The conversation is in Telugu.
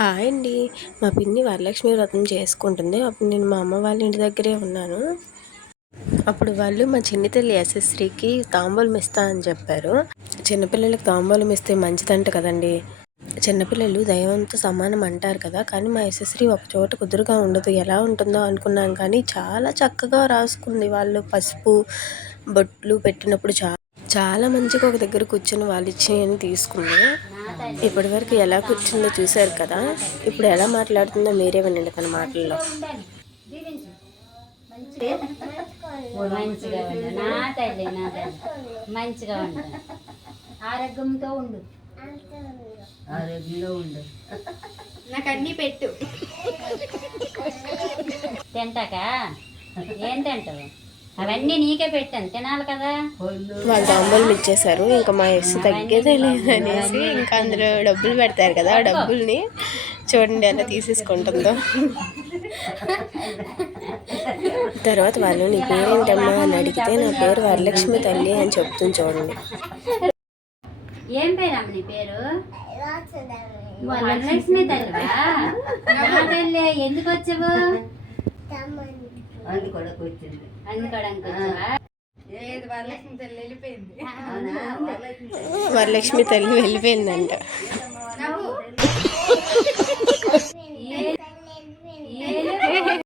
హాయ్ అండి. మా పిన్ని వరలక్ష్మి వ్రతం చేసుకుంటుంది. అప్పుడు నేను మా అమ్మ వాళ్ళ ఇంటి దగ్గరే ఉన్నాను. అప్పుడు వాళ్ళు మా చిన్ని తల్లి యశస్శ్రీకి తాంబూలం ఇస్తా అని చెప్పారు. చిన్నపిల్లలకి తాంబూలం ఇస్తే మంచిదంట కదండి. చిన్నపిల్లలు దైవంతో సమానం అంటారు కదా. కానీ మా యశస్శ్రీ ఒక చోట కుదురుగా ఉండదు. ఎలా ఉంటుందో అనుకున్నాం కానీ చాలా చక్కగా రాసుకుంది వాళ్ళు. పసుపు బొట్లు పెట్టినప్పుడు చాలా చాలా మంచిగా ఒక దగ్గర కూర్చొని వాళ్ళు ఇచ్చి తీసుకుంది. ఇప్పటి వరకు ఎలా కూర్చుందో చూశారు కదా. ఇప్పుడు ఎలా మాట్లాడుతుందో మీరే వినండి తన మాటల్లో. మంచిగా ఉండు. నా తల్లి నా తల్లి. మంచిగా ఉండు. ఆరోగ్యంతో ఉండు. ఆరోగ్యంలో ఉండు. నాకు అన్ని పెట్టు. తింటాకా? ఏం తింటావు? అవన్నీ నీకే పెట్టాను. తినాలి కదా? వాళ్ళు తాంబూలం ఇచ్చేశారు. ఇంకా మా ఎస్ తగ్గేదే లేదనేసి ఇంకా అందులో డబ్బులు పెడతారు కదా ఆ డబ్బుల్ని చూడండి ఎలా తీసేసుకుంటుందో. తర్వాత వాళ్ళు నీ పేరేంటమ్మా అని అడిగితే నా పేరు వరలక్ష్మి తల్లి అని చెప్తుంది చూడండి. ఏం పేరమ్మ నీ పేరు? వరలక్ష్మి తల్లివా? ఎందుకు వచ్చావు? అందుకోడకు వచ్చింది వరలక్ష్మి తల్లి వెళ్ళిపోయిందంట.